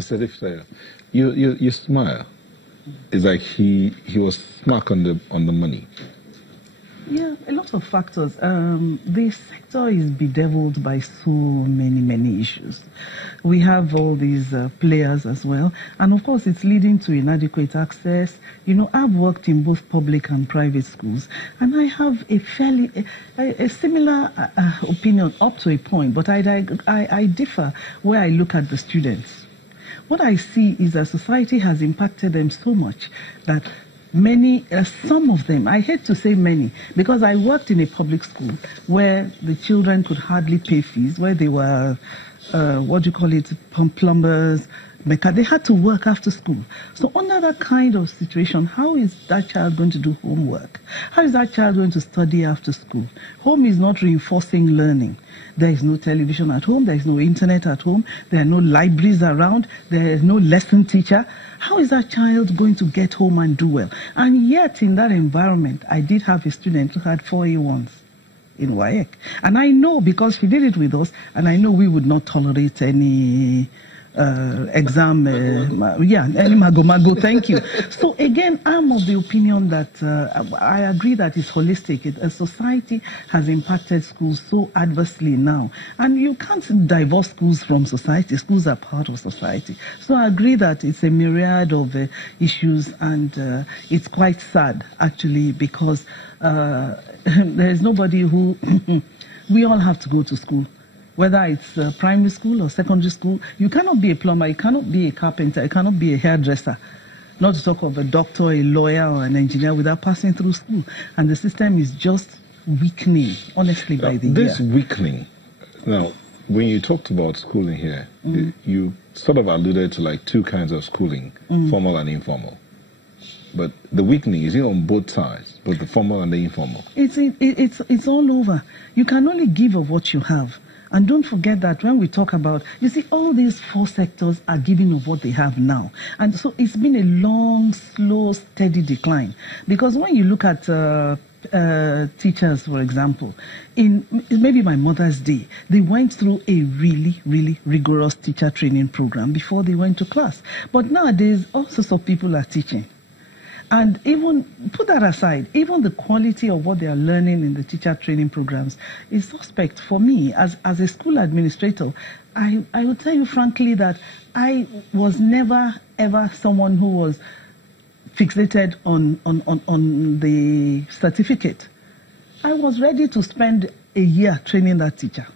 Mr. Diftayo, you smile. It's like he was smart on the money. Yeah, a lot of factors. The sector is bedeviled by so many issues. We have all these players as well. And of course, it's leading to inadequate access. You know, I've worked in both public and private schools, and I have a similar opinion up to a point, but I differ where I look at the students. What I see is that society has impacted them so much that some of them, I hate to say many, because I worked in a public school where the children could hardly pay fees, where they were, plumbers, they had to work after school. So under that kind of situation, how is that child going to do homework? How is that child going to study after school? Home is not reinforcing learning. There is no television at home. There is no internet at home. There are no libraries around. There is no lesson teacher. How is that child going to get home and do well? And yet in that environment, I did have a student who had 4 A1s in WAEC. And I know, because she did it with us, and I know we would not tolerate any exam, any mago, thank you. So again, I'm of the opinion that I agree that it's holistic. Society has impacted schools so adversely now. And you can't divorce schools from society. Schools are part of society. So I agree that it's a myriad of issues, and it's quite sad, actually, because there is nobody who... we all have to go to school. Whether it's primary school or secondary school, you cannot be a plumber, you cannot be a carpenter, you cannot be a hairdresser, not to talk of a doctor, a lawyer, or an engineer without passing through school. And the system is just weakening, honestly, by the year. This weakening, now, when you talked about schooling here, you sort of alluded to like two kinds of schooling, formal and informal. But the weakening is on both sides, both the formal and the informal. It's all over. You can only give of what you have. And don't forget that when we talk about, you see, all these 4 sectors are giving of what they have now. And so it's been a long, slow, steady decline. Because when you look at teachers, for example, in maybe my mother's day, they went through a really rigorous teacher training program before they went to class. But nowadays, all sorts of people are teaching. And even, put that aside, even the quality of what they are learning in the teacher training programs is suspect. For me, as a school administrator, I will tell you frankly that I was never, ever someone who was fixated on the certificate. I was ready to spend a year training that teacher,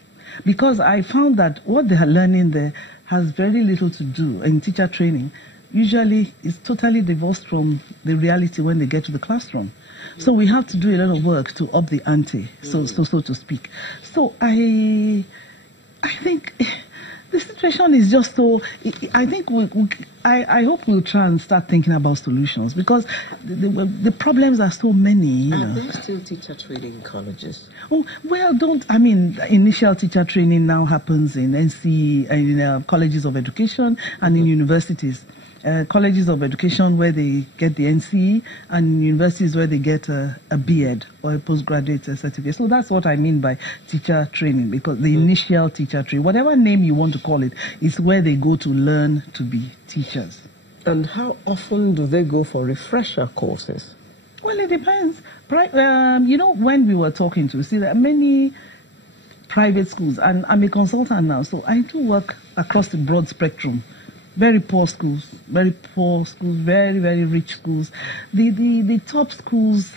because I found that what they are learning there has very little to do in teacher training. Usually it's totally divorced from the reality when they get to the classroom. So we have to do a lot of work to up the ante, so to speak. So I think the situation is just so, I think I hope we'll try and start thinking about solutions, because the problems are so many. You know. Are there still teacher training colleges? Oh, well, initial teacher training now happens in NC, in colleges of education and in universities. Colleges of education where they get the NCE, and universities where they get a B.Ed or a postgraduate certificate. So that's what I mean by teacher training, because the initial teacher training, whatever name you want to call it, is where they go to learn to be teachers. And how often do they go for refresher courses? Well, it depends. You know, when we were talking to, see, there are many private schools, and I'm a consultant now, so I do work across the broad spectrum. Very poor schools, very very rich schools. The top schools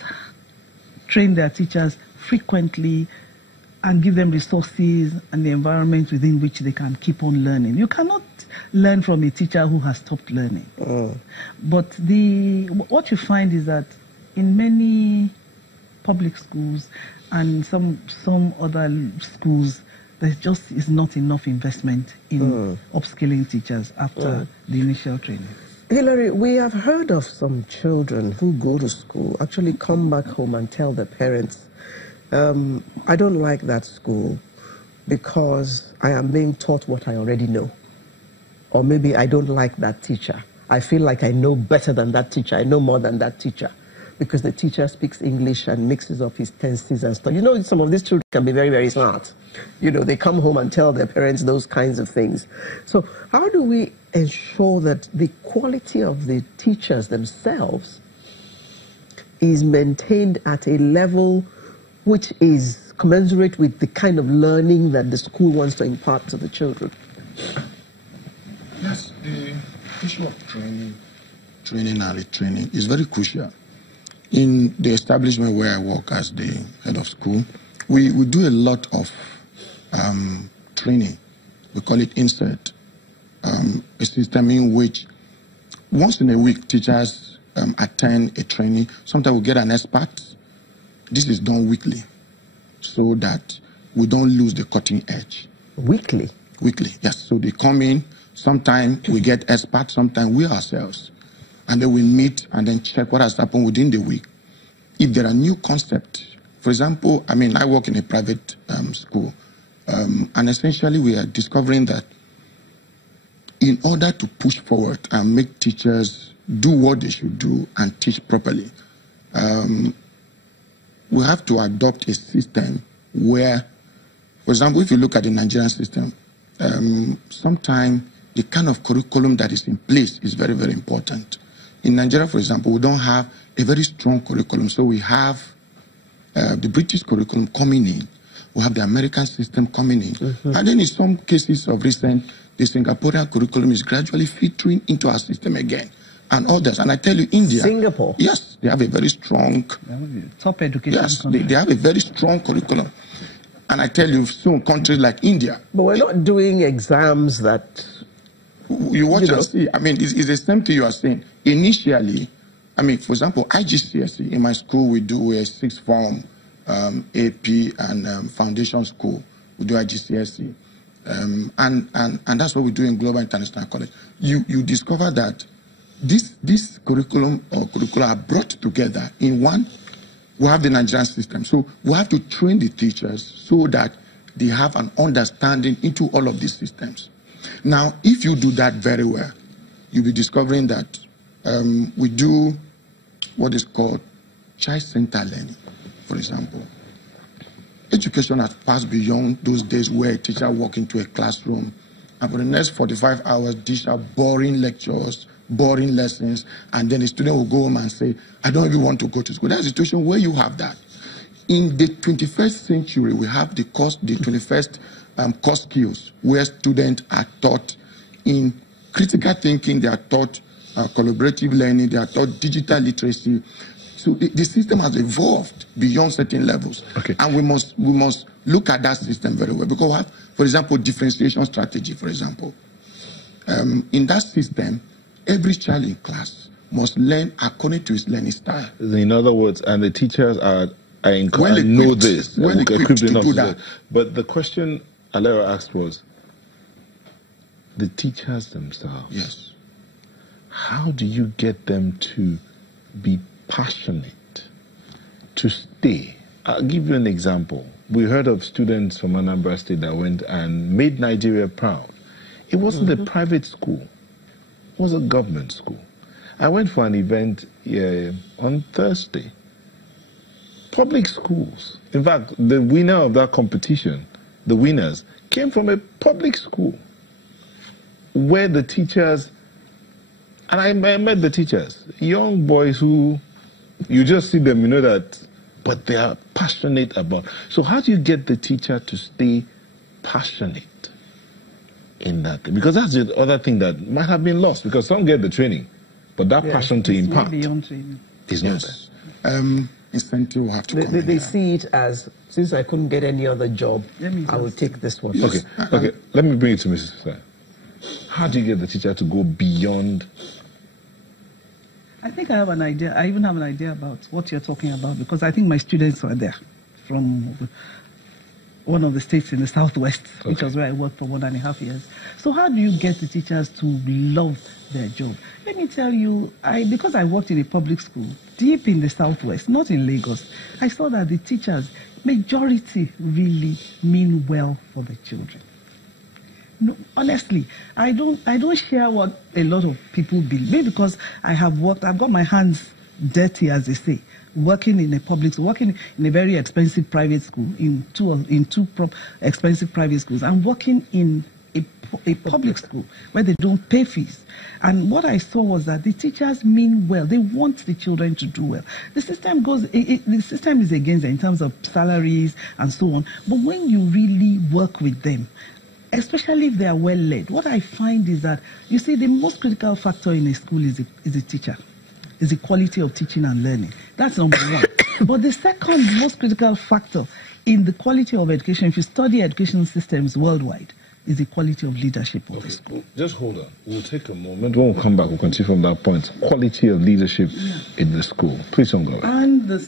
train their teachers frequently and give them resources and the environment within which they can keep on learning. You cannot learn from a teacher who has stopped learning. But what you find is that in many public schools and some other schools, there just is not enough investment in upskilling teachers after the initial training. Hilary, we have heard of some children who go to school, actually come back home and tell their parents, I don't like that school because I am being taught what I already know. Or maybe I don't like that teacher. I feel like I know better than that teacher. I know more than that teacher. Because the teacher speaks English and mixes up his tenses and stuff. You know, some of these children can be very, very smart. You know, they come home and tell their parents those kinds of things. So how do we ensure that the quality of the teachers themselves is maintained at a level which is commensurate with the kind of learning that the school wants to impart to the children? Yes, the issue of training and retraining is very crucial. In the establishment where I work as the head of school, we do a lot of training. We call it insert, a system in which once in a week teachers attend a training. Sometimes we get an expert. This is done weekly so that we don't lose the cutting edge. Weekly? Weekly, yes. So they come in. Sometimes we get experts, sometimes we ourselves. And then we meet and then check what has happened within the week. If there are new concepts, for example, I work in a private school, and essentially we are discovering that in order to push forward and make teachers do what they should do and teach properly, we have to adopt a system where, for example, if you look at the Nigerian system, sometimes the kind of curriculum that is in place is very, very important. In Nigeria, for example, we don't have a very strong curriculum. So we have the British curriculum coming in. We have the American system coming in. Mm-hmm. And then in some cases of recent, the Singaporean curriculum is gradually filtering into our system again. And others. And I tell you, India. Singapore? Yes, they have a very strong. Top education. Yes, they have a very strong curriculum. And I tell you, soon countries like India. But we're not doing exams that. You watch and see. It's the same thing you are saying. Initially, for example, IGCSE, in my school, we do a sixth form AP and foundation school. We do IGCSE. And that's what we do in Global International College. You discover that this curriculum or curricula are brought together in one. We have the Nigerian system. So we have to train the teachers so that they have an understanding into all of these systems. Now, if you do that very well, you'll be discovering that we do what is called child-centered learning, for example. Education has passed beyond those days where a teacher walks into a classroom and for the next 45 hours dish out boring lectures, boring lessons, and then the student will go home and say, I don't even want to go to school. That's a situation where you have that. In the 21st century, we have the 21st core skills, where students are taught in critical thinking, they are taught collaborative learning, they are taught digital literacy. So the system has evolved beyond certain levels. Okay. And we must look at that system very well. Because we have, for example, differentiation strategy, for example. In that system, every child in class must learn according to his learning style. In other words, and the teachers are know this. Well equipped to do that. But the question Alera asked was, the teachers themselves. Yes. How do you get them to be passionate, to stay? I'll give you an example. We heard of students from Anambra State that went and made Nigeria proud. It wasn't a private school. It was a government school. I went for an event on Thursday. Public schools. In fact, the winner of that competition, the winners, came from a public school where the teachers, and I met the teachers, young boys who, you just see them, you know that, but they are passionate about. So how do you get the teacher to stay passionate in that thing? Because that's the other thing that might have been lost, because some get the training, but that passion to impart is not there. Incentive will have to come They see it as, since I couldn't get any other job, I will take this one. Okay, let me bring it to Mrs. Sai. How do you get the teacher to go beyond? I think I have an idea. I even have an idea about what you're talking about, because I think my students were there from one of the states in the Southwest, which was where I worked for 1.5 years. So how do you get the teachers to love their job? Let me tell you, because I worked in a public school deep in the Southwest, not in Lagos, I saw that the teachers, majority really mean well for the children. No, honestly, I don't share what a lot of people believe. Maybe because I've got my hands dirty, as they say, working in a public school, working in a very expensive private school, in two expensive private schools, and working in a public school where they don't pay fees. And what I saw was that the teachers mean well. They want the children to do well. The system the system is against them in terms of salaries and so on. But when you really work with them, especially if they are well led, what I find is that, you see, the most critical factor in a school is the teacher, is the quality of teaching and learning. That's number one. But the second most critical factor in the quality of education, if you study education systems worldwide, is the quality of leadership of the school. Just hold on. We'll take a moment. When we come back, we'll continue from that point. Quality of leadership in the school. Please don't go away. And the